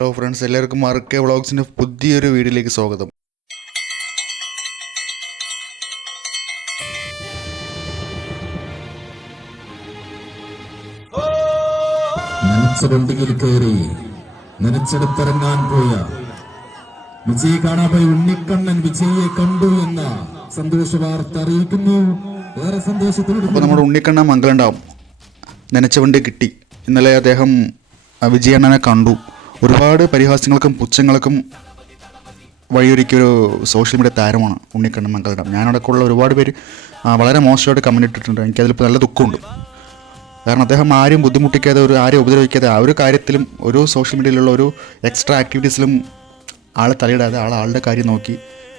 Hello friends, എല്ലാവർക്കും RK വ്ളോഗ്സിൻ്റെ പുതിയൊരു വീഡിയോയിലേക്ക് സ്വാഗതം. നനച്ച വണ്ടിയിൽ കയറി നനച്ചെടുത്തിറങ്ങാൻ പോയ വിജയ് കാണാപോയി ഉണ്ണിക്കണ്ണൻ വിജയെ കണ്ടു എന്ന സന്തോഷ വാർത്ത അറിയിക്കുന്നു. ഏറെ സന്തോഷത്തോടെ അപ്പോൾ നമ്മുടെ ഉണ്ണിക്കണ്ണൻ മംഗളുണ്ടാവും. നനച്ച വണ്ടി കിട്ടി. ഇന്നലെ അദ്ദേഹം വിജയണ്ണനെ കണ്ടു. ഒരുപാട് പരിഹാസങ്ങൾക്കും പുച്ഛങ്ങൾക്കും വഴിയൊരുക്കിയൊരു സോഷ്യൽ മീഡിയ താരമാണ് ഉണ്ണിക്കണ്ണൻ മംഗളുണ്ടാവും. ഞാനടക്കമുള്ള ഒരുപാട് പേര് വളരെ മോശമായിട്ട് കമൻറ്റ് ഇട്ടിട്ടുണ്ട്. എനിക്കതിലിപ്പോൾ നല്ല ദുഃഖമുണ്ട്. കാരണം അദ്ദേഹം ആരും ബുദ്ധിമുട്ടിക്കാതെ, ആരെയും ഉപദ്രവിക്കാതെ, ആ ഒരു കാര്യത്തിലും ഒരു സോഷ്യൽ മീഡിയയിലുള്ള ഒരു എക്സ്ട്രാ ആക്ടിവിറ്റീസിലും ആളെ തലയിടാതെ ആളുടെ കാര്യം നോക്കി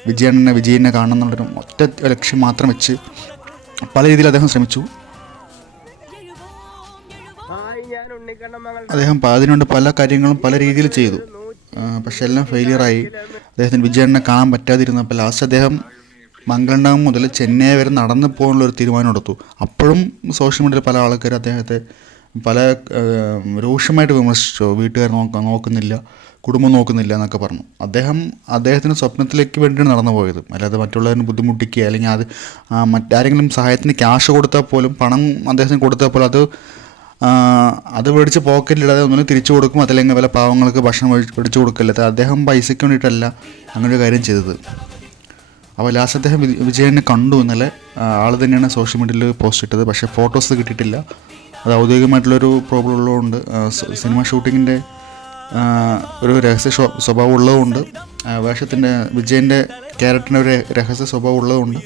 വിജയനെ കാണണം എന്നുള്ളൊരു ഒറ്റ ലക്ഷ്യം മാത്രം വെച്ച് പല രീതിയിൽ അദ്ദേഹം ശ്രമിച്ചു. അദ്ദേഹം അതിനുവേണ്ടി പല കാര്യങ്ങളും പല രീതിയിൽ ചെയ്തു. പക്ഷെ എല്ലാം ഫെയിലിയറായി. അദ്ദേഹത്തിന് വിജയണ്ണനെ കാണാൻ പറ്റാതിരുന്നപ്പോൾ ലാസ്റ്റ് അദ്ദേഹം മംഗളുണ്ടാവും മുതൽ ചെന്നൈ വരെ നടന്നു പോകാനുള്ളൊരു തീരുമാനം എടുത്തു. അപ്പോഴും സോഷ്യൽ മീഡിയയിൽ പല ആൾക്കാർ അദ്ദേഹത്തെ പല രൂക്ഷമായിട്ട് വിമർശിച്ചു. വീട്ടുകാർ നോക്കുന്നില്ല, കുടുംബം നോക്കുന്നില്ല എന്നൊക്കെ പറഞ്ഞു. അദ്ദേഹത്തിന് സ്വപ്നത്തിലേക്ക് വേണ്ടിയാണ് നടന്നു പോയത്. അല്ലാതെ മറ്റുള്ളവരിന് ബുദ്ധിമുട്ടിക്കുക, അല്ലെങ്കിൽ മറ്റാരെങ്കിലും സഹായത്തിന് ക്യാഷ് കൊടുത്താൽ പോലും, പണം അദ്ദേഹത്തിന് കൊടുത്താൽ പോലും അത് മേടിച്ച് പോക്കറ്റിലിടാതെ ഒന്നും തിരിച്ചു കൊടുക്കും. അതല്ലെങ്കിൽ വല്ല പാവങ്ങൾക്ക് ഭക്ഷണം മേടിച്ചു കൊടുക്കില്ല. അദ്ദേഹം പൈസയ്ക്ക് വേണ്ടിയിട്ടല്ല അങ്ങനൊരു കാര്യം ചെയ്തത്. അപ്പോൾ ലാസ്റ്റ് അദ്ദേഹം വിജയനെ കണ്ടു. ഇന്നലെ ആൾ തന്നെയാണ് സോഷ്യൽ മീഡിയയിൽ പോസ്റ്റ് ഇട്ടത്. പക്ഷേ ഫോട്ടോസ് കിട്ടിയിട്ടില്ല. അത് ഔദ്യോഗികമായിട്ടുള്ളൊരു പ്രോബ്ലം ഉള്ളതുകൊണ്ട്, സിനിമ ഷൂട്ടിങ്ങിൻ്റെ ഒരു രഹസ്യ സ്വഭാവം ഉള്ളതുകൊണ്ട്, വിജയൻ്റെ ക്യാരക്ടറിൻ്റെ ഒരു രഹസ്യ സ്വഭാവം ഉള്ളതുകൊണ്ട്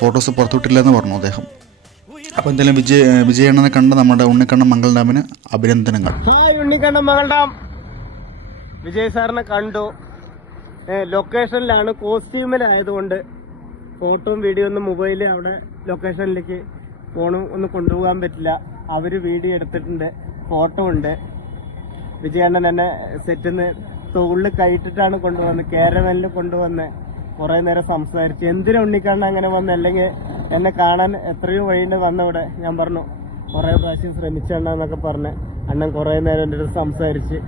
ഫോട്ടോസ് പുറത്തുവിട്ടില്ല എന്ന് പറഞ്ഞു അദ്ദേഹം. അപ്പോൾ എന്തായാലും വിജയണ്ണനെ കണ്ട നമ്മുടെ ഉണ്ണിക്കണ്ണൻ മംഗളുണ്ടാമിന് അഭിനന്ദനങ്ങൾ. ഹായ് ഉണ്ണിക്കണ്ണൻ മംഗളുണ്ടാം. വിജയ് സാറിനെ കണ്ടു. ലൊക്കേഷനിലാണ്, കോസ്റ്റ്യൂമിലായതുകൊണ്ട് ഫോട്ടോയും വീഡിയോ ഒന്നും മൊബൈലിൽ അവിടെ ലൊക്കേഷനിലേക്ക് ഫോണും ഒന്നും കൊണ്ടുപോകാൻ പറ്റില്ല. അവർ വീഡിയോ എടുത്തിട്ടുണ്ട്, ഫോട്ടോ ഉണ്ട്. വിജയണ്ണൻ എന്നെ സെറ്റിന്ന് തോളിൽ കയറ്റിട്ടാണ് കൊണ്ടുവന്ന്, കാരവനിൽ കൊണ്ടുവന്ന് കുറേ നേരം സംസാരിച്ച്. എന്തിനാ ഉണ്ണിക്കണ്ണൻ അങ്ങനെ വന്ന്, അല്ലെങ്കിൽ എന്നെ കാണാൻ എത്രയോ വഴിയുണ്ട് വന്നവിടെ. ഞാൻ പറഞ്ഞു കുറേ പ്രാവശ്യം ശ്രമിച്ചെണ്ണ എന്നൊക്കെ പറഞ്ഞ് അണ്ണൻ കുറേ നേരം എൻ്റെ അടുത്ത് സംസാരിച്ച്